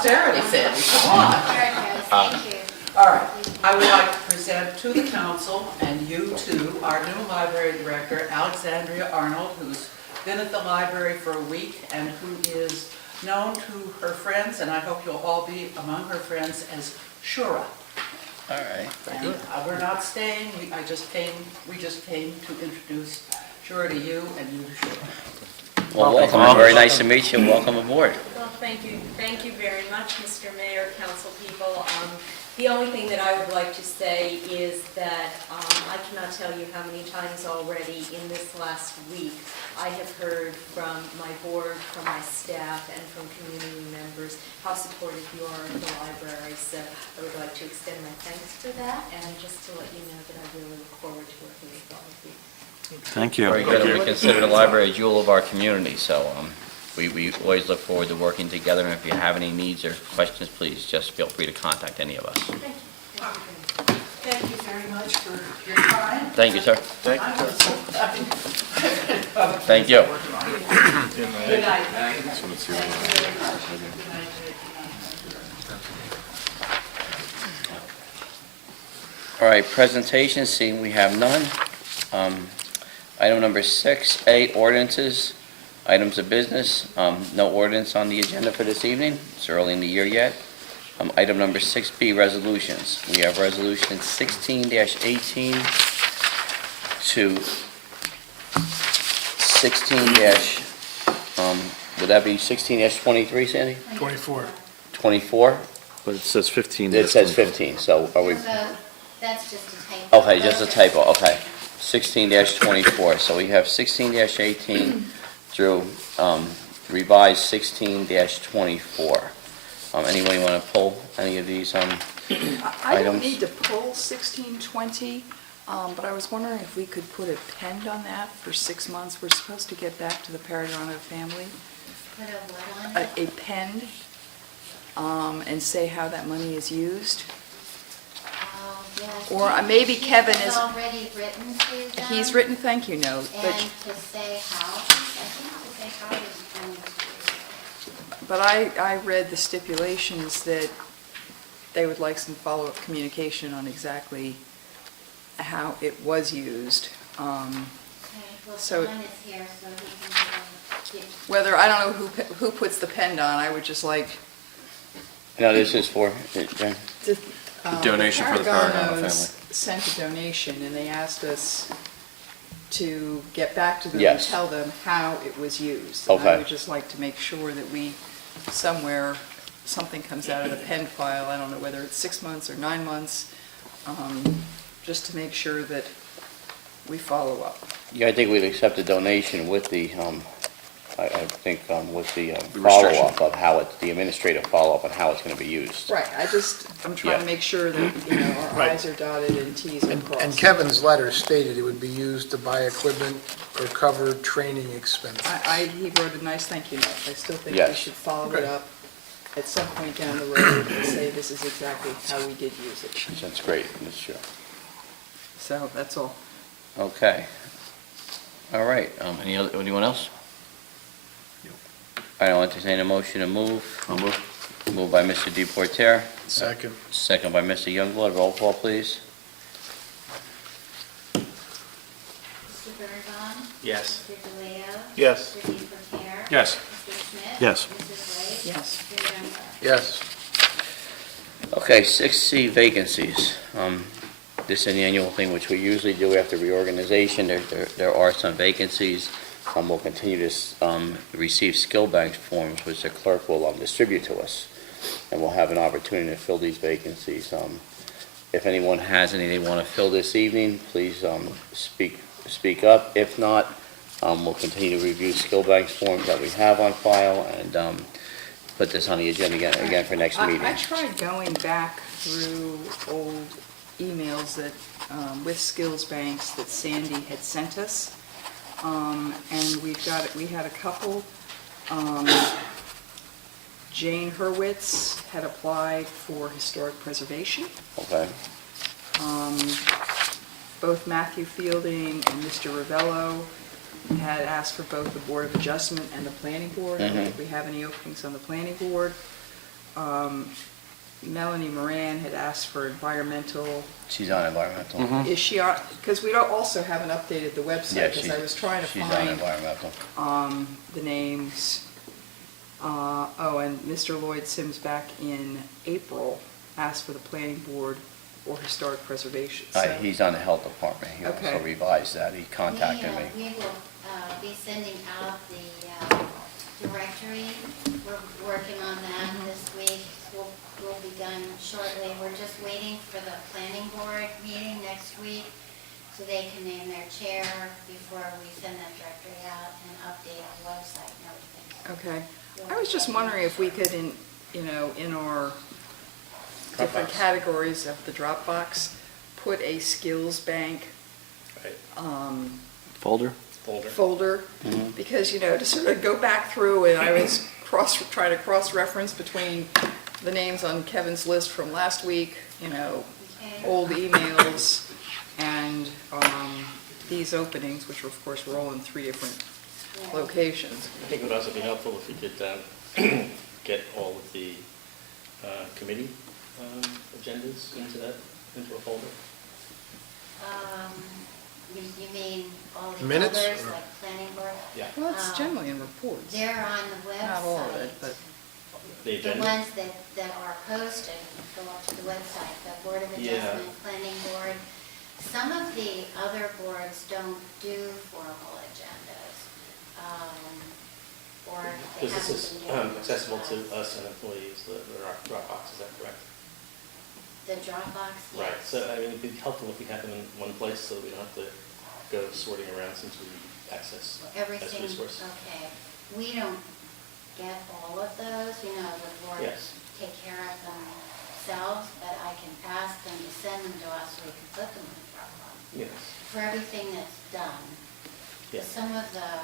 austerity, Sandy, come on. Thank you. All right, I would like to present to the council and you too, our new library director, Alexandria Arnold, who's been at the library for a week and who is known to her friends, and I hope you'll all be among her friends, as Shura. All right. And we're not staying, we just came to introduce Shura to you and you to Shura. Well, welcome. Very nice to meet you. Welcome aboard. Well, thank you very much, Mr. Mayor, council people. The only thing that I would like to say is that I cannot tell you how many times already in this last week I have heard from my board, from my staff, and from community members how supportive you are of the library. So I would like to extend my thanks for that, and just to let you know that I really look forward to working with all of you. Thank you. Very good. We consider the library a jewel of our community, so we always look forward to working together. And if you have any needs or questions, please just feel free to contact any of us. Thank you. Thank you very much for your time. Thank you, sir. Thank I was so glad. Thank you. Good night. So let's see Thank you what- very much. Good night. All right, presentation, seeing we have none. Item number 6A, ordinances, items of business. No ordinance on the agenda for this evening. It's early in the year yet. Item number 6B, resolutions. We have resolution 16-18 to 16- would that be 16-23, Sandy? 24. 24? But it says 15. It says 15, so are we? That's just a typo. Okay, just a typo, okay. 16-24, so we have 16-18 through revised 16-24. Anybody want to pull any of these I don't items? need to pull 1620, but I was wondering if we could put a pend on that for 6 months. We're supposed to get back to the Paragrano family. Put a what on it? A pend, and say how that money is used. Oh, yes. Or maybe Kevin It's is, already written to them. he's written thank you note, And but to say how, I think to say how is done. But I read the stipulations that they would like some follow-up communication on exactly how it was used. Okay, well, So- John is here, so he can get. Whether, I don't know who puts the pen on, I would just like. No, this is for, Donation for the Paragon Paragonos sent a donation, and they asked us to get back to them and Yes. tell them how it was used. And I Okay. would just like to make sure that we, somewhere, something comes out of the pen file, I don't know whether it's 6 months or 9 months, just to make sure that we follow up. yeah, I think we'd accept the donation with the, I think with the restriction. follow-up of how it's, the administrative follow-up on how it's going to be used. Right, I'm trying Yeah. to make sure that, our Right. i's are dotted and t's are crossed. And Kevin's letter stated it would be used to buy equipment or cover training expenses. He wrote a nice thank you note. I still think we Yes. should follow it Okay. up at some point down the road and say this is exactly how we did use it. That's great, that's true. So that's all. Okay. All right, anyone else? I'll entertain a motion to move. I'll move. Moved by Mr. Deportaire, Second. second by Mr. Youngblood. Roll call, please. Mr. Birnbaum? Yes. Mr. DeLeo? Yes. Mr. DePerrier? Yes. Mr. Smith? Yes. Mrs. Blake? Yes. Mr. Youngblood? Yes. Okay, 6C vacancies. This is an annual thing which we usually do after reorganization. There are some vacancies. We'll continue to receive skill bank forms, which the clerk will distribute to us. And we'll have an opportunity to fill these vacancies. If anyone has any they want to fill this evening, please speak up. If not, we'll continue to review skill bank forms that we have on file and put this on the agenda again for next meeting. I tried going back through old emails that, with skills banks that Sandy had sent us. And we had a couple. Jane Hurwitz had applied for historic preservation. Okay. Both Matthew Fielding and Mr. Ravello had asked for both the Board of Adjustment and the Planning Board. I don't think we have any openings on the Planning Board. Melanie Moran had asked for environmental. She's on environmental. Is she on, because we don't also haven't updated the website, Yeah, because I was trying to she's on find environmental. the names. And Mr. Lloyd Sims back in April asked for the planning board or historic preservation. So- He's on the health department. He also Okay. revised that. He contacted me. We will be sending out the directory. We're working on that this week. We'll be done shortly. We're just waiting for the planning board meeting next week so they can name their chair before we send that directory out and update the website and everything. Okay. I was just wondering if we could, in our different Dropbox. categories of the Dropbox, put a skills bank Right. Folder? folder, because, to sort of go back through, and I was trying to cross-reference between the names on Kevin's list from last week, Okay. old emails, and these openings, which of course were all in 3 different Yeah. locations. I think it would also be helpful if we could get all of the committee agendas into a folder. You mean all the Minutes, others, or- like planning board? Yeah. Well, it's generally in reports. They're on the website. Not all of it, but, The The agenda? ones that are posted go up to the website, the Board of Yeah. Adjustment, Planning Board. Some of the other boards don't do formal agendas, or they Because this haven't is been doing accessible to themselves. us and employees, the Dropbox, is that correct? The Dropbox, yes. Right, so I mean, it'd be helpful if we had them in one place so that we don't have to go sorting around since we access as Everything, resource. okay. We don't get all of those, the boards Yes. take care of themselves, but I can ask them to send them to us so we can put them in the Dropbox. Yes, For everything that's done. yeah, Some of the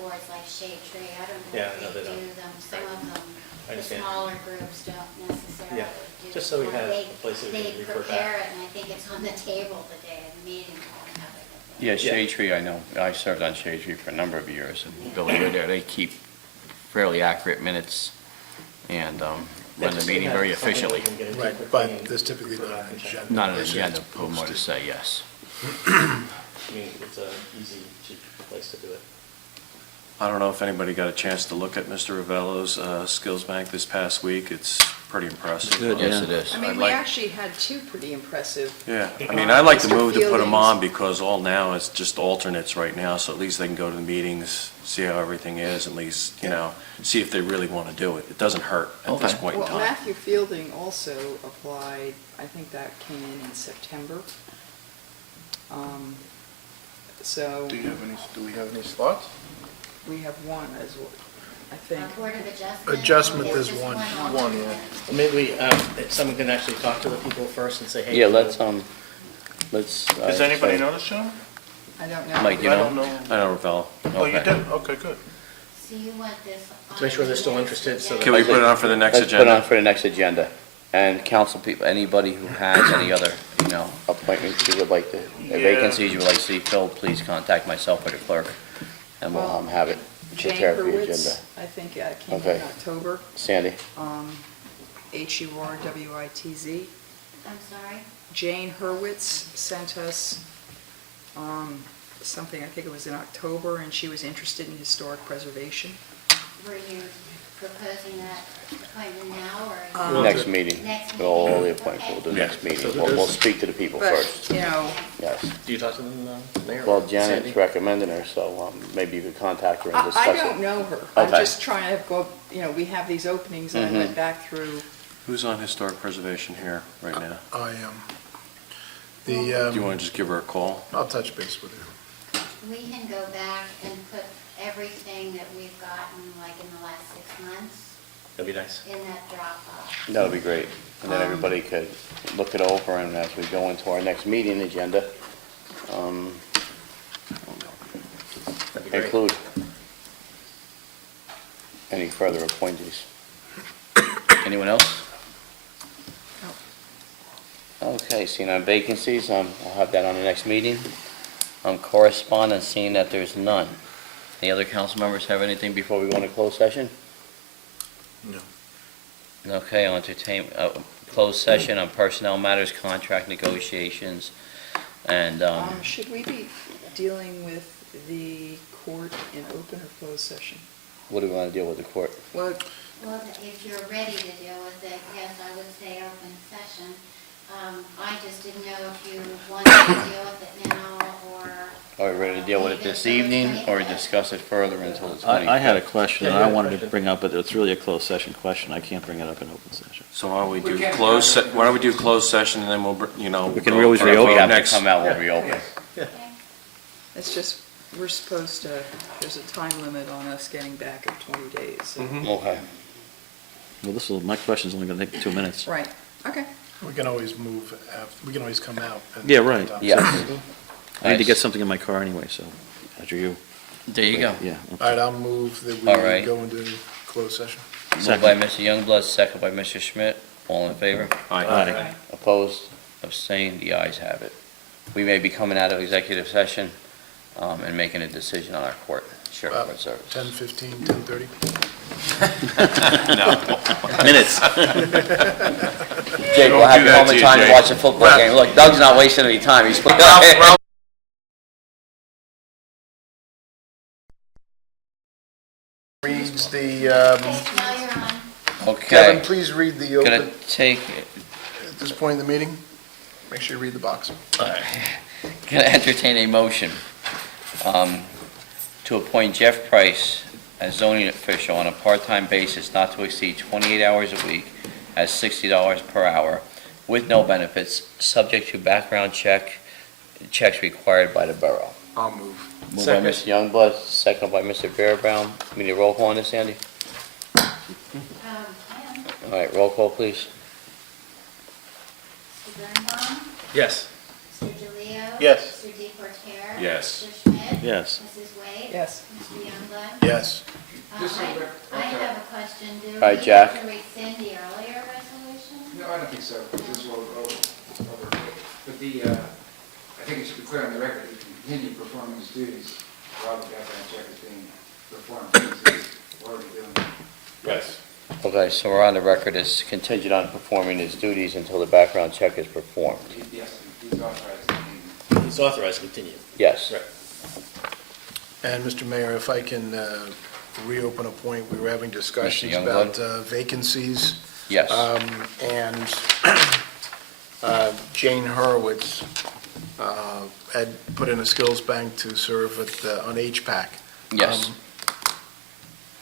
boards like Shade Tree, I don't know Yeah, if no, they they do don't. them. Some of them, I the understand. smaller groups don't necessarily Yeah, do. just so we or have they- a place that we can refer They prepare back. it, and I think it's on the table the day of the meeting. We'll have it there. Yeah, Yeah. Shade Tree, I know. I served on Shade Tree for a number of years. And Billy, you're there. They keep fairly accurate minutes and run the Just so we meeting have very something that we efficiently. can get into Right, quickly but and there's typically go not back an and check. agenda. Not an Unless agenda, it's put more to posted. say, yes. I mean, it's an easy, cheap place to do it. I don't know if anybody got a chance to look at Mr. Ravello's skills bank this past week. It's pretty impressive. Good, Yes, yeah. it is. I I'd mean, we like- actually had 2 pretty impressive. Yeah, I mean, I'd like to Mr. move to put them Fielding's- on because all now it's just alternates right now, so at least they can go to the meetings, see how everything is, at least, see if they really want to do it. It doesn't hurt at this Okay. point in Well, time. Matthew Fielding also applied, I think that came in September. So Do we have any slots? we have one as well, I think. Board of Adjustment. Adjustment, there's there's just one. One, alternate. yeah. Well, maybe if someone can actually talk to the people first and say, hey. Yeah, you know, let's. Does anybody notice, Sean? I don't know. Mike, do you I know? don't know. I know Ravello. Oh, you Okay. did? Okay, good. So you want this on. To make sure they're still the next interested, so agenda? Can we put it on for the next Let's put it on agenda? for the next agenda. And council people, anybody who has any other, appointments you would like to, Yeah. vacancies you would like to see filled, please contact myself or the clerk, and we'll Well, have it Jane prepared for the agenda. Hurwitz, I think, came in Okay. October, Sandy? HURWITZ. I'm sorry? Jane Hurwitz sent us something, I think it was in October, and she was interested in historic preservation. Were you proposing that appointment now, or? Next meeting. Next All the meeting, appointments, we'll do okay. next So meeting. who We'll does- speak to the people But, first, yes. Do you talk to them, Mayor? Well, or Janet's Sandy? recommending her, so maybe you could contact her and discuss I it. don't know her. I'm Okay. just trying to go, we have these openings, and I went back through. Who's on historic preservation here right now? I am. Do you want to just give her a call? I'll touch base with you. We can go back and put everything that we've gotten, like in the last 6 months, That'd be nice. in that Dropbox. That'll be great. And then everybody could look it over, and as we go into our next meeting agenda, That'd be great. include any further appointees. Anyone else? Okay, seeing none vacancies, I'll have that on the next meeting. Correspondence, seeing that there's none. Any other council members have anything before we go into closed session? No. Okay, I'll entertain, closed session on personnel matters, contract negotiations, and, Should we be dealing with the court in open or closed session? what do we want to deal with the court? Well, Well, if you're ready to deal with it, yes, I would say open session. I just didn't know if you wanted to deal with it now or. Are we ready to deal with it this evening, or discuss it further until the 24th? I had a question, and I wanted to bring up, but it's really a closed session question. I can't bring it up in open session. So why don't we do why don't we do closed session and then we'll, We can go always for the reopen. We have to next. come out, we'll reopen. Okay. it's just, we're supposed to, there's a time limit on us getting back of 20 days. so- Okay. Well, my question's only gonna take 2 minutes. Right, okay. We can always move, we can always come out. and- Yeah, right. Yes. I need to get something in my car anyway, so, after you. There you go. Yeah. All right, I'll move that we All right. go into closed session. Moved by Mr. Youngblood, second by Mr. Schmidt. All in favor? Aye. Opposed? Abstained? The ayes have it. We may be coming out of executive session and making a decision on our court, sheriff court service. 10:15, 10:30? Minutes. Jake, we'll Don't have do you that home to in you, time to Jake. watch the football game. Look, Doug's not wasting any time. He's putting. Reads the, Okay, now you're on. Kevin, Okay. please read the Gonna open, take, at this point in the meeting, make sure you read the box. gonna entertain a motion to appoint Jeff Price as zoning official on a part-time basis not to exceed 28 hours a week at $60 per hour with no benefits, subject to background checks required by the borough. I'll move. Moved by Mr. Youngblood, second by Mr. Bearbaum. We need a roll call on this, Andy? I am. All right, roll call, please. Mr. Birnbaum? Yes. Mr. DeLeo? Yes. Mr. DePorter? Yes. Mr. Schmidt? Yes. Mrs. Wade? Yes. Mr. Youngblood? Yes. I have a question. Do we right, Jack. have to rescind the earlier resolution? No, I don't think so, because this will go over. But I think it should be clear on the record, he can continue performing his duties while the background check is being performed, because he's already doing it. Yes. Okay, so we're on the record as contingent on performing his duties until the background check is performed. Yes, he's authorized to continue. It's authorized to continue. Yes. Right. And Mr. Mayor, if I can reopen a point, we were having discussions Mr. about Youngblood? vacancies. Yes. And Jane Horowitz had put in a skills bank to serve on HPAC. Yes.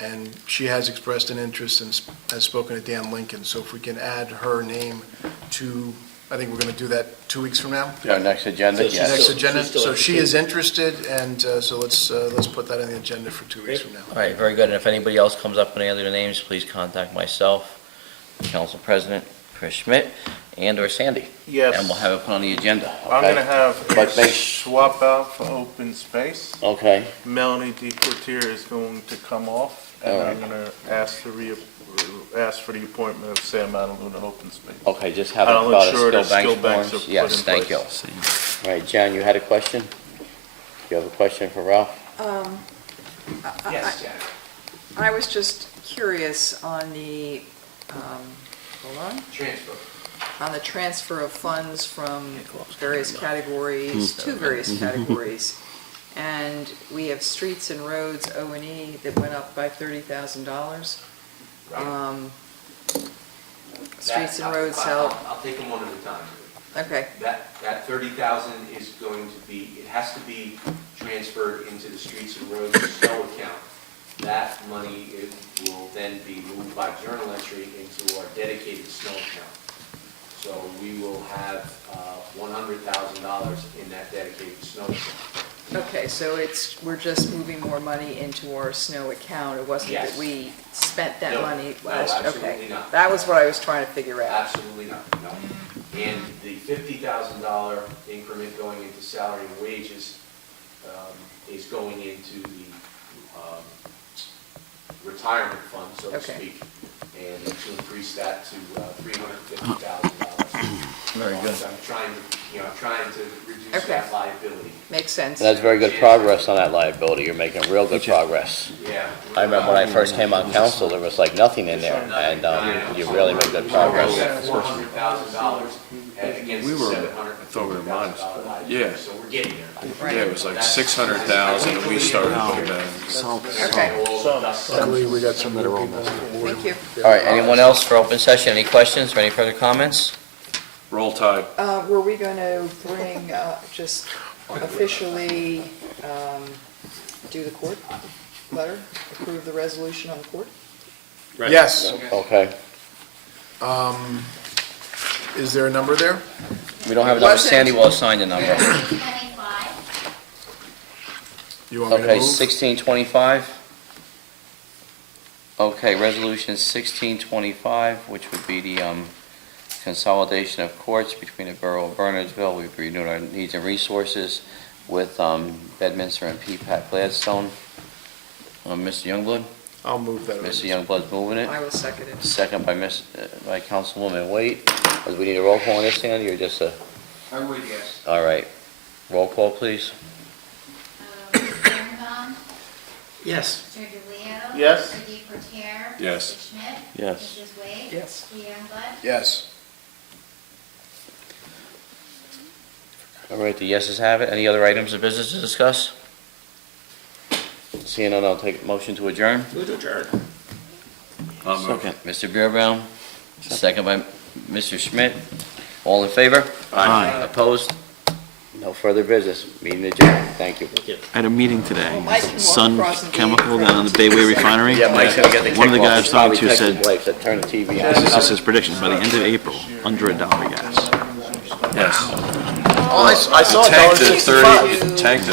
And she has expressed an interest and has spoken to Dan Lincoln. So if we can add her name to, I think we're going to do that 2 weeks from now. Our next agenda, So she's yes. Next still- agenda. she's still So she is interested. interested, and so let's put that on the agenda for 2 weeks from now. All right, very good. And if anybody else comes up with any other names, please contact myself, Council President Chris Schmidt, and/or Sandy. Yes. And we'll have it put on the agenda, I'm okay? gonna have But a make- swap out for open space. Okay, Melanie DeCourtier is going to come off, and All I'm gonna ask ask for the appointment of Sam Adaluna to open space. okay, just have it I'll about ensure that skill skill bank banks forms. are put Yes, in thank you. place. All right, Jan, you had a question? You have a question for Ralph? Yes, Jack. I was just curious on the, hold on, Transfer. on the transfer of funds from various categories to various categories. And we have streets and roads, O&E, that went up by $30,000. Streets and roads help, I'll take them one at a time. okay, That 30,000 is going to be, it has to be transferred into the streets and roads snow account. That money will then be moved by journal entry into our dedicated snow account. So we will have $100,000 in that dedicated snow account. okay, so we're just moving more money into our snow account. It wasn't that Yes. we spent that No, money no, last, absolutely okay. not. That was what I was trying to figure out. Absolutely not, no. And the $50,000 increment going into salary and wages is going into the retirement fund, so to Okay. speak, and to increase that to $350,000. Very good. I'm trying to reduce Okay. that liability. Makes sense. That's very good progress on that liability. You're making real good progress. Yeah. I remember when I first came on council, there was like nothing in there, and you really made good progress. $400,000 against We were- $750,000 I thought we were minus. liability, Yeah. so we're getting there. Yeah, it was like 600,000, and we started putting that in. Okay, Luckily, we got some better people. thank you. All right, anyone else for open session? Any questions or any further comments? Roll Tide. Were we going to bring, just officially do the court letter, approve the resolution on the court? Yes. Okay. Is there a number there? We don't have a number. Wasn't- Sandy will assign the number. 25. You want me to Okay, move? 1625. Okay, resolution 1625, which would be the consolidation of courts between the Borough of Bernardsville. We've renewed our needs and resources with Bedminster and P-PAC Gladstone. Mr. Youngblood? I'll move that. Mr. Youngblood's moving it. I will second it. Second by by Councilwoman Waite. Do we need a roll call on this, Sandy, or just a, I would, yes. all right. Roll call, please. Mr. Birnbaum, Yes. Mr. DeLeo. Yes. Mr. DePorter. Yes. Mr. Schmidt. Yes. Mrs. Wade. Yes. Mr. Youngblood. Yes. All right, the yeses have it. Any other items of business to discuss? Seeing none, I'll take a motion to adjourn. I'll move. Second. Mr. Beerbaum, second by Mr. Schmidt. All in favor? Aye. Opposed? No further business. Meeting adjourned. Thank you. I had a meeting today. Mike can walk Sun across and be Chemical down on the Bayway Refinery. Yeah, Mike's gonna get the kickoff. One of the guys He's talking probably to texting said, Blake, said, turn the TV this is on. just his prediction, by the end of April, under $1 gas. Yes. Oh, I saw Tank to $1.65. 30, tank to